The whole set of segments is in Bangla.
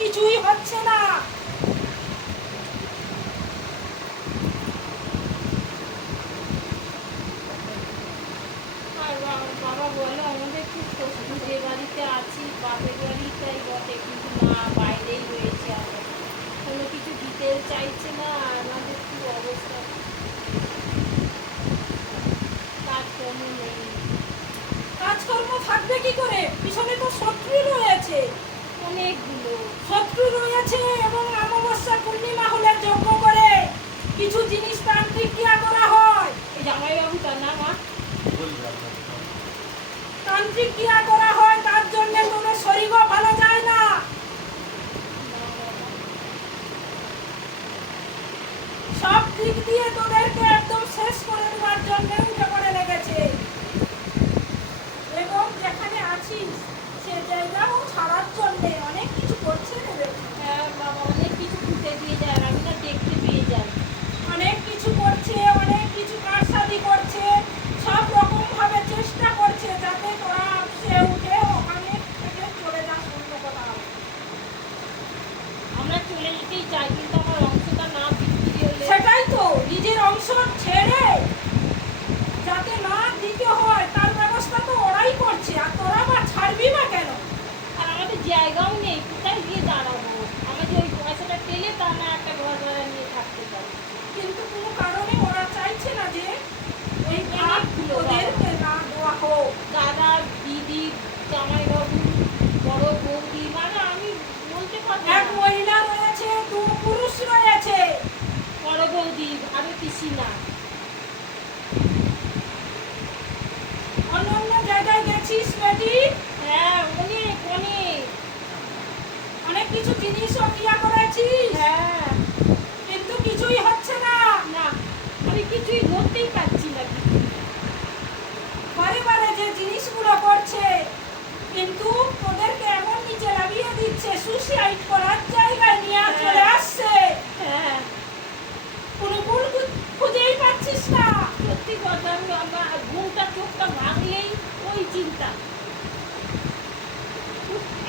কিছুই হচ্ছে না। আর বাবা বলে আমাদের খুব কষ্ট, যে বাড়িতে আছি বাপের বাড়িটাই বটে, কিন্তু না বাইরেই রয়েছে, আবার কোনো কিছু ডিটেল চাইছে না। আর আমাদের খুব অবস্থা, কাজকর্ম নেই। কাজকর্ম থাকবে কি করে? পিছনে তো শত্রু রয়েছে, অনেকগুলো শত্রু রয়েছে। এবং অমাবস্যা পূর্ণিমা হলে যজ্ঞ করে কিছু জিনিস তান্ত্রিক ক্রিয়া করা হয়। এই জামাইবাবু তার নাম তান্ত্রিক ক্রিয়া করা হয়, তার জন্য তোদের শরীরও ভালো যায় না। সব দিক দিয়ে তোদেরকে একদম শেষ করে দেওয়ার জন্য উঠে পড়ে লেগেছে। এবং যেখানে আছিস সে জায়গাও ছাড়ার জন্য অনেক কিছু করছে রে। হ্যাঁ বাবা, অনেক কিছু খুঁজে দিয়ে যায়, আমি না দেখতে পেয়ে যাই। অনেক কিছু করছে, অনেক কিছু কারসাজি করছে, সব রকম ভাবে চেষ্টা করছে যাতে তোরা সে উঠে ওখানে থেকে চলে যাস অন্য কোথাও। আমরা চলে যেতেই চাই, কিন্তু আমার অংশটা না বিক্রি হলে। সেটাই তো, নিজের অংশ ছেড়ে যাতে না দিতে হয় তার ব্যবস্থা তো ওরাই করছে, আর তোরা বা ছাড়বি বা কেন? আর আমাদের জায়গাও নেই, কোথায় গিয়ে দাঁড়াবো? আমাদের ওই পয়সাটা পেলে তা না একটা ঘর ভাড়া নিয়ে থাকতে পারি। কিন্তু কোনো কারণে ওরা চাইছে না যে ওই ভাগ ওদেরকে না দেওয়া হোক। দাদা, দিদি, জামাইবাবু, বড় বৌদি, মানে আমি বলতে পারবো এক না। মহিলা রয়েছে, দু পুরুষ রয়েছে। বড় বৌদি, আরো পিসি না। অন্য অন্য জায়গায় গেছিস বেটি, হ্যাঁ অনেক অনেক। অনেক কিছু জিনিসও ক্রিয়া করেছিস, হ্যাঁ কিন্তু কিছুই হচ্ছে না। না, আমি কিছুই ধরতেই পারছি না। বারে বারে যে জিনিসগুলো করছে, কিন্তু তোদেরকে এমন নিচে নামিয়ে দিচ্ছে, সুসাইড করার জায়গায় নিয়ে চলে আসছে। হ্যাঁ কোনো ভুল খুঁজেই পাচ্ছিস না। সত্যি কথা, আমার ঘুমটা চোখটা ভাঙলেই ওই চিন্তা।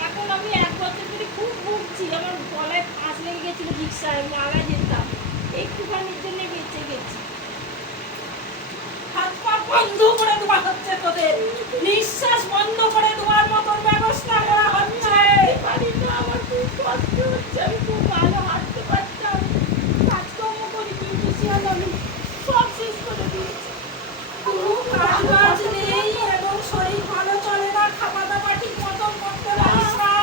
এখন আমি 1 বছর ধরে খুব ভুগছি, আমার গলায় ফাঁস লেগে গেছিল, রিক্সায় মারা যেতাম, একটুখানির জন্য বেঁচে গেছি। হাত পা বন্ধ করে দেওয়া হচ্ছে, তোদের নিঃশ্বাস বন্ধ করে দেওয়ার মতন ব্যবস্থা করা হচ্ছে। পারি না, আমার খুব কষ্ট হচ্ছে। আমি খুব ভালো হাঁটতে পারতাম, কাজকর্ম করি, কিন্তু আমি সব শেষ করে দিয়েছি। কোনো কাজ বাজ নেই এবং শরীর ভালো চলে না, খাওয়া দাওয়া ঠিক মতন করতে পারিস না,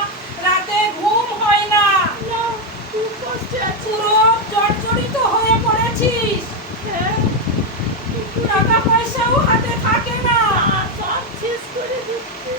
রাতে ঘুম হয় না, না, খুব কষ্টে আছি। পুরো জর্জরিত হয়ে পড়েছিস। হ্যাঁ, টাকা পয়সাও হাতে থাকে না। সব শেষ করে দিচ্ছি।